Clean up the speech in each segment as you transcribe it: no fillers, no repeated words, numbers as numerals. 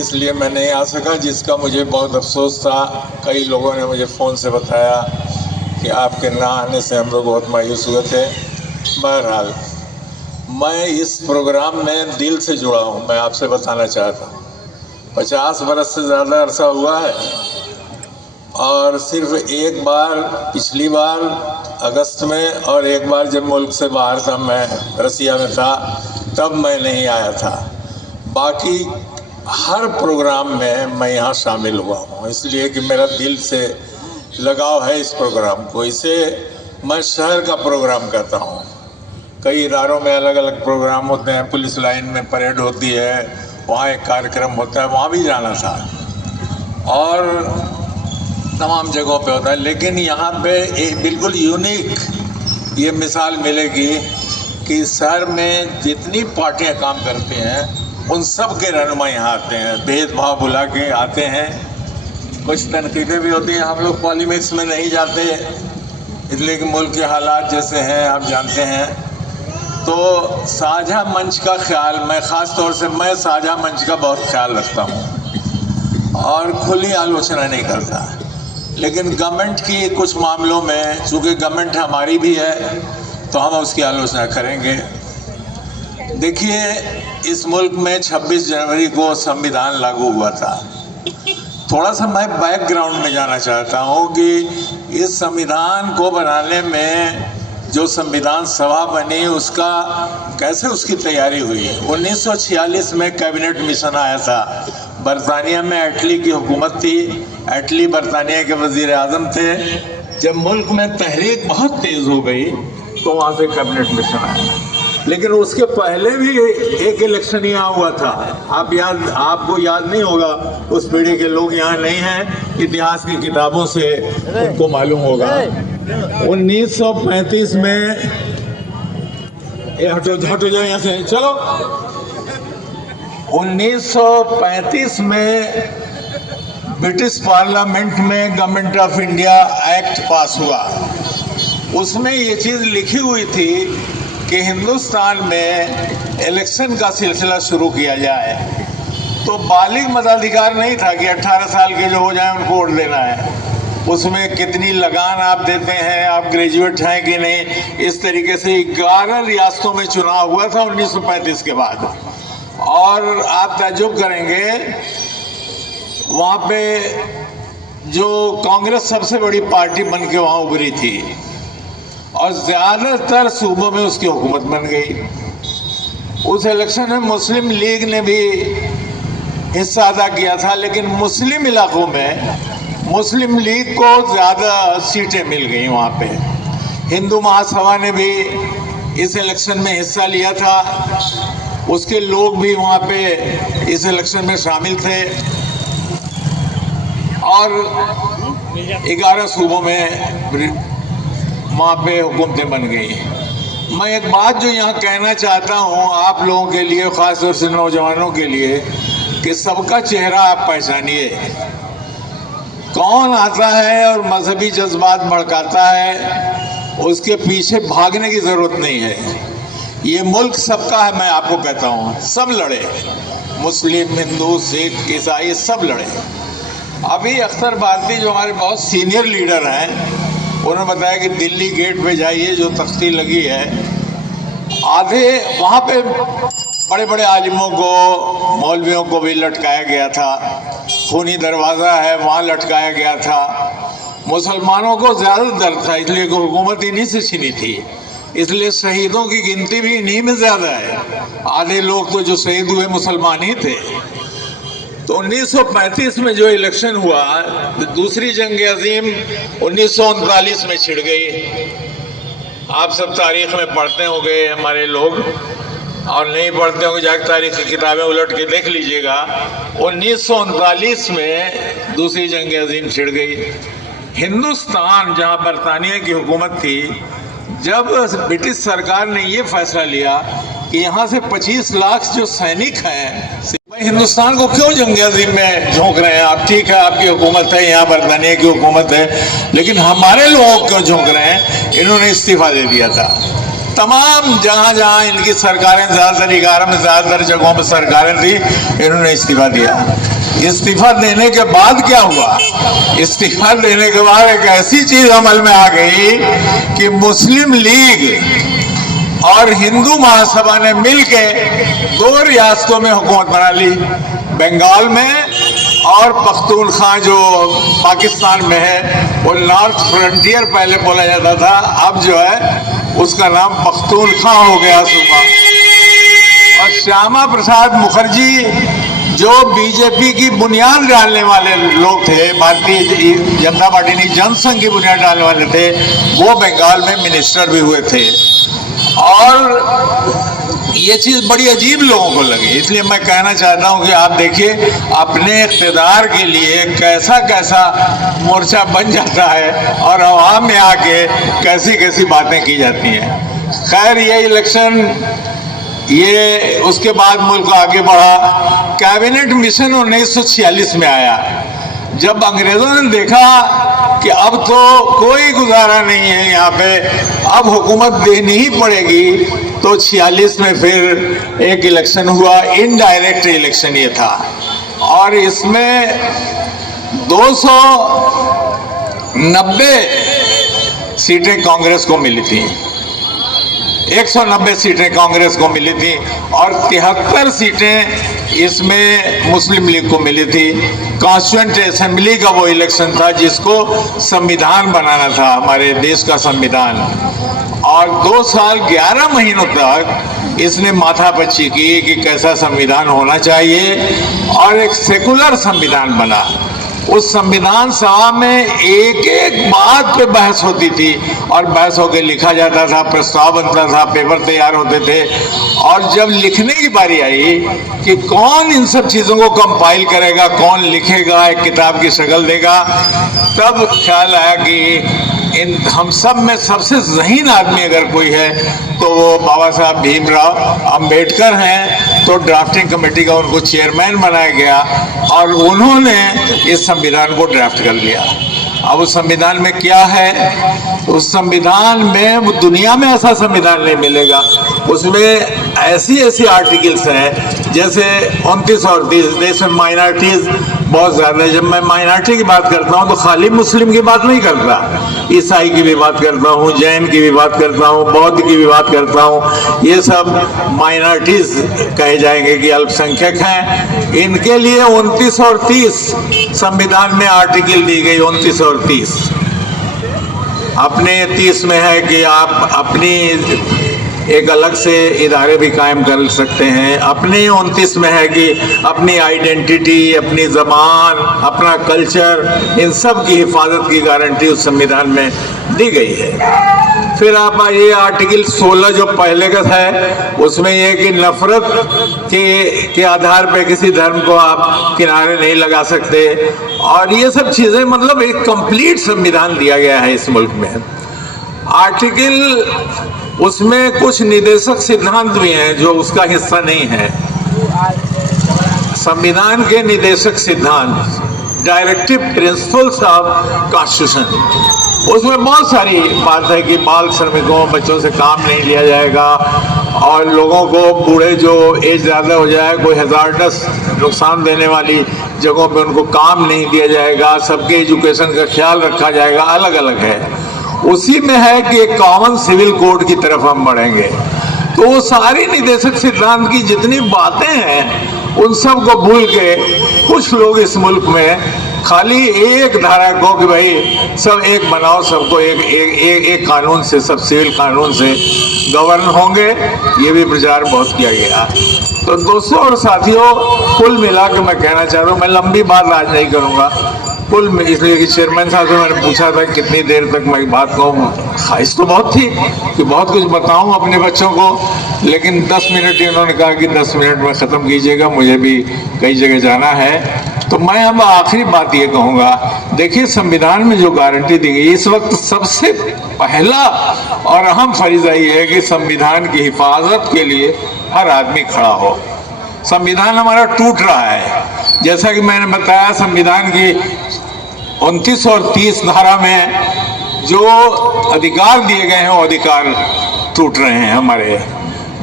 इसलिए मैं नहीं आ सका, जिसका मुझे बहुत अफसोस था। कई लोगों ने मुझे फ़ोन से बताया कि आपके ना आने से हम लोग बहुत मायूस हुए थे। बहरहाल मैं इस प्रोग्राम में दिल से जुड़ा हूँ। मैं आपसे बताना चाहता हूँ 50 बरस से ज़्यादा अरसा हुआ है और सिर्फ एक बार पिछली बार अगस्त में और एक बार जब मुल्क से बाहर था, मैं रसिया में था, तब मैं नहीं आया था। बाकी हर प्रोग्राम में मैं यहाँ शामिल हुआ हूँ, इसलिए कि मेरा दिल से लगाव है इस प्रोग्राम को। इसे मैं शहर का प्रोग्राम कहता हूँ। कई इदारों में अलग अलग प्रोग्राम होते हैं। पुलिस लाइन में परेड होती है, वहाँ एक कार्यक्रम होता है, वहाँ भी जाना था और तमाम जगहों पे होता है। लेकिन यहाँ पे एक बिल्कुल यूनिक ये मिसाल मिलेगी कि शहर में जितनी पार्टियाँ काम करती हैं उन सब के रहनुमा यहाँ आते हैं, भेदभाव भुला के आते हैं। कुछ तनकीदें भी होती हैं, हम लोग पॉलिमिक्स में नहीं जाते इसलिए कि मुल्क के हालात जैसे हैं आप जानते हैं। तो साझा मंच का ख्याल, मैं ख़ास तौर से मैं साझा मंच का बहुत ख्याल रखता हूँ और खुली आलोचना नहीं करता। लेकिन गवर्नमेंट की कुछ मामलों में, चूँकि गवर्नमेंट हमारी भी है, तो हम उसकी आलोचना करेंगे। देखिए, इस मुल्क में 26 जनवरी को संविधान लागू हुआ था। थोड़ा सा मैं बैकग्राउंड में जाना चाहता हूँ कि इस संविधान को बनाने में जो संविधान सभा बनी उसका कैसे उसकी तैयारी हुई। 1946 में कैबिनेट मिशन आया था। बरतानिया में एटली की हुकूमत थी, एटली बरतानिया के वजीर आज़म थे। जब मुल्क में तहरीक बहुत तेज़ हो गई तो वहाँ से कैबिनेट मिशन आया। लेकिन उसके पहले भी एक इलेक्शन यहाँ हुआ था। आपको याद नहीं होगा, उस पीढ़ी के लोग यहाँ नहीं हैं, इतिहास की किताबों से उनको मालूम होगा। 1935 में हटो जाओ यहाँ से, चलो। 1935 में ब्रिटिश पार्लियामेंट में गवर्नमेंट ऑफ इंडिया एक्ट पास हुआ। उसमें ये चीज़ लिखी हुई थी कि हिंदुस्तान में इलेक्शन का सिलसिला शुरू किया जाए। तो बालिग मताधिकार नहीं था कि 18 साल के जो हो जाए उनको वोट देना है। उसमें कितनी लगान आप देते हैं, आप ग्रेजुएट हैं कि नहीं, इस तरीके से 11 रियासतों में चुनाव हुआ था 1935 के बाद। और आप ताज्जुब करेंगे, वहाँ पे जो कांग्रेस सबसे बड़ी पार्टी बन के वहाँ उभरी थी और ज़्यादातर सूबों में उसकी हुकूमत बन गई। उस इलेक्शन में मुस्लिम लीग ने भी हिस्सा अदा किया था, लेकिन मुस्लिम इलाकों में मुस्लिम लीग को ज़्यादा सीटें मिल गई। वहाँ पे हिंदू महासभा ने भी इस इलेक्शन में हिस्सा लिया था, उसके लोग भी वहाँ पे इस इलेक्शन में शामिल थे और 11 सूबों में वहाँ पे हुकूमतें बन गई। मैं एक बात जो यहाँ कहना चाहता हूँ आप लोगों के लिए, ख़ास तौर से नौजवानों के लिए, कि सबका चेहरा आप पहचानिए। कौन आता है और मजहबी जज्बात भड़काता है, उसके पीछे भागने की ज़रूरत नहीं है। ये मुल्क सबका है, मैं आपको कहता हूँ। सब लड़े, मुस्लिम, हिंदू, सिख, ईसाई, सब लड़े। अभी अख्तर भारती जो हमारे बहुत सीनियर लीडर हैं, उन्होंने बताया कि दिल्ली गेट पे जाइए, जो तख्ती लगी है, आधे वहाँ पे बड़े बड़े आलिमों को, मौलवियों को भी लटकाया गया था। खूनी दरवाज़ा है, वहाँ लटकाया गया था। मुसलमानों को ज़्यादा दर्द था, इसलिए हुकूमत इन्हीं से छीनी थी, इसलिए शहीदों की गिनती भी इन्हीं में ज़्यादा है। आधे लोग तो जो शहीद हुए मुसलमान ही थे। तो 1935 में जो इलेक्शन हुआ, दूसरी जंग अजीम 1939 में छिड़ गई। आप सब तारीख में पढ़ते होंगे, हमारे लोग, और नहीं पढ़ते होंगे जाकर तारीख की किताबें उलट के देख लीजिएगा। 1939 में दूसरी जंग अजीम छिड़ गई। हिंदुस्तान, जहां बरतानिया की हुकूमत थी, जब ब्रिटिश सरकार ने ये फैसला लिया कि यहाँ से 25 लाख जो सैनिक हैं, हिंदुस्तान को क्यों जंग अजीम में झोंक रहे हैं आप? ठीक है, आपकी हुकूमत है, यहाँ बरतानिया की हुकूमत है, लेकिन हमारे लोगों क्यों झोंक रहे हैं? इन्होंने इस्तीफा दे दिया था। तमाम जहां जहां इनकी सरकारें, ज़्यादातर 11 में ज़्यादातर जगहों पर सरकारें थी, इन्होंने इस्तीफा दिया। इस्तीफा देने के बाद क्या हुआ? इस्तीफा देने के बाद एक ऐसी चीज अमल में आ गई कि मुस्लिम लीग और हिंदू महासभा ने मिलके 2 रियासतों में हुकूमत बना ली, बंगाल में और पख्तूनख्वा जो पाकिस्तान में है। वो नॉर्थ फ्रंटियर पहले बोला जाता था, अब जो है उसका नाम पख्तूनख्वा हो गया सूबा। और श्यामा प्रसाद मुखर्जी जो बीजेपी की बुनियाद डालने वाले लोग थे, भारतीय जनता पार्टी ने जनसंघ की बुनियाद डालने वाले थे, वो बंगाल में मिनिस्टर भी हुए थे। और ये चीज बड़ी अजीब लोगों को लगी, इसलिए मैं कहना चाहता हूं कि आप देखिए अपने इख्तिदार के लिए कैसा कैसा मोर्चा बन जाता है और अवाम में आके कैसी कैसी बातें की जाती हैं। खैर ये इलेक्शन, ये उसके बाद मुल्क आगे बढ़ा। कैबिनेट मिशन 1946 में आया, जब अंग्रेजों ने देखा कि अब तो कोई गुजारा नहीं है यहाँ पे, अब हुकूमत देनी ही पड़ेगी, तो 46 में फिर एक इलेक्शन हुआ, इनडायरेक्ट इलेक्शन ये था। और इसमें 290 सीटें कांग्रेस को मिली थी, 190 सीटें कांग्रेस को मिली थी और 73 सीटें इसमें मुस्लिम लीग को मिली थी। कॉन्स्टिट्यूएंट असेंबली का वो इलेक्शन था जिसको संविधान बनाना था, हमारे देश का संविधान। और 2 साल 11 महीनों तक इसने माथापच्ची की कि कैसा संविधान होना चाहिए, और एक सेकुलर संविधान बना। उस संविधान सभा में एक एक बात पे बहस होती थी और बहस होकर लिखा जाता था, प्रस्ताव बनता था, पेपर तैयार होते थे। और जब लिखने की बारी आई कि कौन इन सब चीज़ों को कंपाइल करेगा, कौन लिखेगा, एक किताब की शक्ल देगा, तब ख्याल आया कि हम सब में सबसे ज़हीन आदमी अगर कोई है तो वो बाबा साहब भीमराव अंबेडकर हैं। तो ड्राफ्टिंग कमेटी का उनको चेयरमैन बनाया गया और उन्होंने इस संविधान को ड्राफ्ट कर लिया। अब उस संविधान में क्या है? उस संविधान में, दुनिया में ऐसा संविधान नहीं मिलेगा। उसमें ऐसी ऐसी आर्टिकल्स हैं जैसे 29 और 30। देश में माइनॉरिटीज बहुत ज़्यादा है। जब मैं माइनॉरिटी की बात करता हूँ तो खाली मुस्लिम की बात नहीं करता, ईसाई की भी बात करता हूँ, जैन की भी बात करता हूँ, बौद्ध की भी बात करता हूँ। ये सब माइनॉरिटीज कहे जाएंगे कि अल्पसंख्यक हैं। इनके लिए 29 और 30 संविधान में आर्टिकल दी गई, 29 और 30। अपने 30 में है कि आप अपनी एक अलग से इदारे भी कायम कर सकते हैं। अपने 29 में है कि अपनी आइडेंटिटी, अपनी ज़बान, अपना कल्चर, इन सब की हिफाजत की गारंटी उस संविधान में दी गई है। फिर आप ये आर्टिकल 16 जो पहले का है, उसमें यह कि नफरत के आधार पे किसी धर्म को आप किनारे नहीं लगा सकते। और ये सब चीज़ें, मतलब एक कंप्लीट संविधान दिया गया है इस मुल्क में। आर्टिकल, उसमें कुछ निदेशक सिद्धांत भी हैं जो उसका हिस्सा नहीं है। संविधान के निदेशक सिद्धांत, डायरेक्टिव प्रिंसिपल्स ऑफ कॉन्स्टिट्यूशन, उसमें बहुत सारी बात है कि बाल श्रमिकों, बच्चों से काम नहीं लिया जाएगा, और लोगों को, बूढ़े जो एज ज़्यादा हो जाए, कोई हज़ार्डस नुकसान देने वाली जगहों पे उनको काम नहीं दिया जाएगा, सबके एजुकेशन का ख्याल रखा जाएगा, अलग अलग है। उसी में है कि एक कॉमन सिविल कोड की तरफ हम बढ़ेंगे। तो वो सारी निदेशक सिद्धांत की जितनी बातें हैं उन सब को भूल के कुछ लोग इस मुल्क में खाली एक धारा को कि भाई सब एक बनाओ, सबको एक कानून से, सब सिविल कानून से गवर्न होंगे, ये भी प्रचार बहुत किया गया। तो दोस्तों और साथियों, कुल मिला के मैं कहना चाह रहा हूँ, मैं लंबी बात आज नहीं करूँगा, कुल में, इसलिए कि चेयरमैन साहब से मैंने पूछा था कितनी देर तक मैं बात कहूँ। ख्वाहिश तो बहुत थी कि बहुत कुछ बताऊँ अपने बच्चों को, लेकिन 10 मिनट ही उन्होंने कहा कि 10 मिनट में ख़त्म कीजिएगा, मुझे भी कई जगह जाना है। तो मैं अब आखिरी बात ये कहूँगा, देखिए संविधान में जो गारंटी दी गई, इस वक्त सबसे पहला और अहम फरीज़ा ये है कि संविधान की हिफाजत के लिए हर आदमी खड़ा हो। संविधान हमारा टूट रहा है, जैसा कि मैंने बताया, संविधान की 29 और 30 धारा में जो अधिकार दिए गए हैं वो अधिकार टूट रहे हैं हमारे,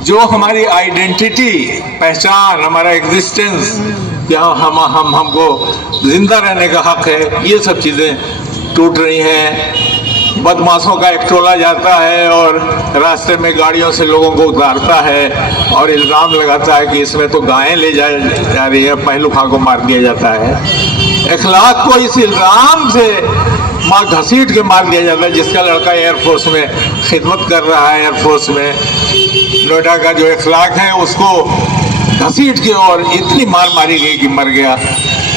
जो हमारी आइडेंटिटी, पहचान, हमारा एग्जिस्टेंस, क्या हमको जिंदा रहने का हक है, ये सब चीज़ें टूट रही हैं। बदमाशों का एक टोला जाता है और रास्ते में गाड़ियों से लोगों को उतारता है और इल्ज़ाम लगाता है कि इसमें तो गायें ले जा रही है, पहलू खां को मार दिया जाता है। इखलाक को इस इल्ज़ाम से घसीट के मार दिया जाता है। जिसका लड़का एयरफोर्स में खिदमत कर रहा है, एयरफोर्स में, नोएडा का जो इखलाक है उसको घसीट के और इतनी मार मारी गई कि मर गया।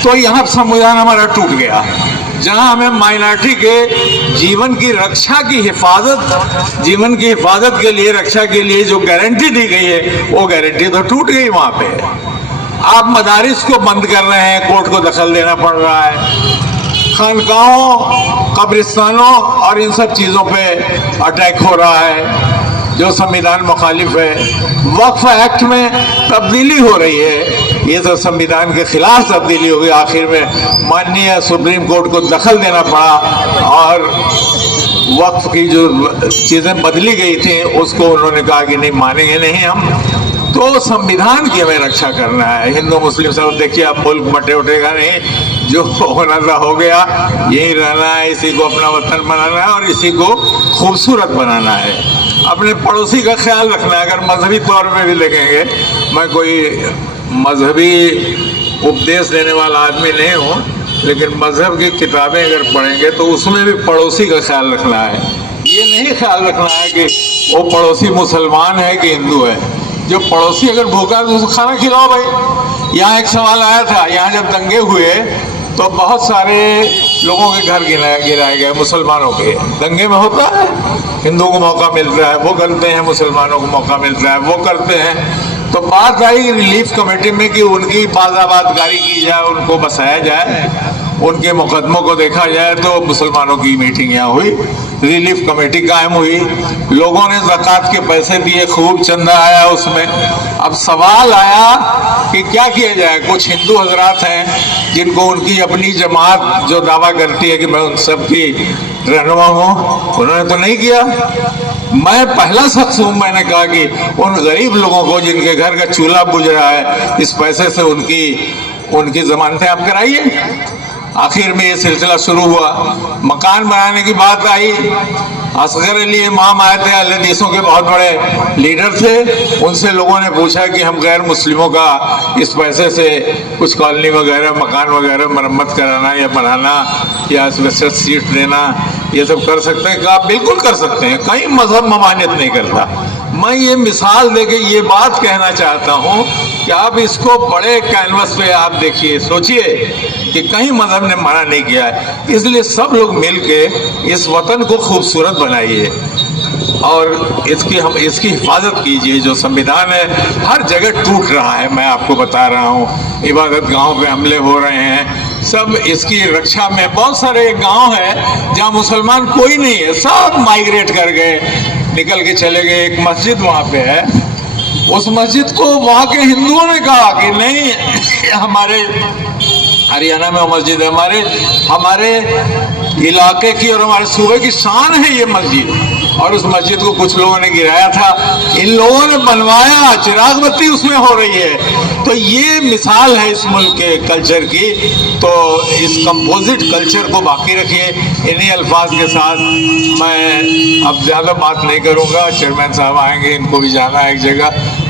तो यहाँ संविधान हमारा टूट गया, जहाँ हमें माइनॉरिटी के जीवन की रक्षा की हिफाजत, जीवन की हिफाजत के लिए, रक्षा के लिए जो गारंटी दी गई है वो गारंटी तो टूट गई वहाँ पे। आप मदारिस को बंद कर रहे हैं, कोर्ट को दखल देना पड़ रहा है। खानकाहों, कब्रिस्तानों और इन सब चीज़ों पे अटैक हो रहा है जो संविधान मुखालिफ है। वक्फ एक्ट में तब्दीली हो रही है, ये तो संविधान के खिलाफ तब्दीली हो गई। आखिर में माननीय सुप्रीम कोर्ट को दखल देना पड़ा और वक्फ की जो चीज़ें बदली गई थी उसको उन्होंने कहा कि नहीं, मानेंगे नहीं हम। तो संविधान की हमें रक्षा करना है। हिंदू मुस्लिम सब देखिए, अब मुल्क बटे उठेगा नहीं, जो होना था हो गया, यही रहना है, इसी को अपना वतन बनाना है और इसी को खूबसूरत बनाना है। अपने पड़ोसी का ख्याल रखना है। अगर मजहबी तौर पे भी देखेंगे, मैं कोई मजहबी उपदेश देने वाला आदमी नहीं हूँ, लेकिन मजहब की किताबें अगर पढ़ेंगे तो उसमें भी पड़ोसी का ख्याल रखना है। ये नहीं ख्याल रखना है कि वो पड़ोसी मुसलमान है कि हिंदू है। जो पड़ोसी अगर भूखा है तो उसको खाना खिलाओ भाई। यहाँ एक सवाल आया था, यहाँ जब दंगे हुए तो बहुत सारे लोगों के घर गिराए गए, मुसलमानों के। दंगे में होता है, हिंदुओं को मौका मिलता है वो करते हैं, मुसलमानों को मौका मिलता है वो करते हैं। तो बात आई रिलीफ कमेटी में कि उनकी बाज़ाबादगारी की जाए, उनको बसाया जाए, उनके मुकदमों को देखा जाए। तो मुसलमानों की मीटिंग यहाँ हुई, रिलीफ कमेटी कायम हुई, लोगों ने ज़कात के पैसे दिए, खूब चंदा आया उसमें। अब सवाल आया कि क्या किया जाए। कुछ हिंदू हजरात हैं जिनको उनकी अपनी जमात जो दावा करती है कि मैं उन सब की रहनुमा हूँ, उन्होंने तो नहीं किया। मैं पहला शख्स हूँ, मैंने कहा कि उन गरीब लोगों को जिनके घर का चूल्हा बुझ रहा है, इस पैसे से उनकी जमानतें आप कराइए। आखिर में ये सिलसिला शुरू हुआ। मकान बनाने की बात आई, असगर अली इमाम आए थे, अहले हदीसों के बहुत बड़े लीडर थे। उनसे लोगों ने पूछा कि हम गैर मुस्लिमों का इस पैसे से कुछ कॉलोनी वगैरह, मकान वगैरह मरम्मत कराना या बनाना या स्पेशल सीट देना, ये सब कर सकते हैं? कहा बिल्कुल कर सकते हैं, कहीं मजहब ममानियत नहीं करता। मैं ये मिसाल देके ये बात कहना चाहता हूँ कि आप इसको बड़े कैनवस पे आप देखिए, सोचिए कि कहीं मजहब ने मना नहीं किया है। इसलिए सब लोग मिलके इस वतन को खूबसूरत बनाइए और इसकी हिफाजत कीजिए। जो संविधान है हर जगह टूट रहा है, मैं आपको बता रहा हूँ। इबादत गांव पे हमले हो रहे हैं, सब इसकी रक्षा में। बहुत सारे गांव है जहाँ मुसलमान कोई नहीं है, सब माइग्रेट कर गए, निकल के चले गए। एक मस्जिद वहाँ पे है, उस मस्जिद को वहाँ के हिंदुओं ने कहा कि नहीं, हमारे हरियाणा में मस्जिद है, हमारे इलाके की और हमारे सूबे की शान है ये मस्जिद। और उस मस्जिद को कुछ लोगों ने गिराया था, इन लोगों ने बनवाया, चिराग बत्ती उसमें हो रही है। तो ये मिसाल है इस मुल्क के कल्चर की। तो इस कंपोजिट कल्चर को बाकी रखिए। इन्हीं अल्फाज के साथ मैं अब ज़्यादा बात नहीं करूँगा, चेयरमैन साहब आएंगे, इनको भी जाना है एक जगह।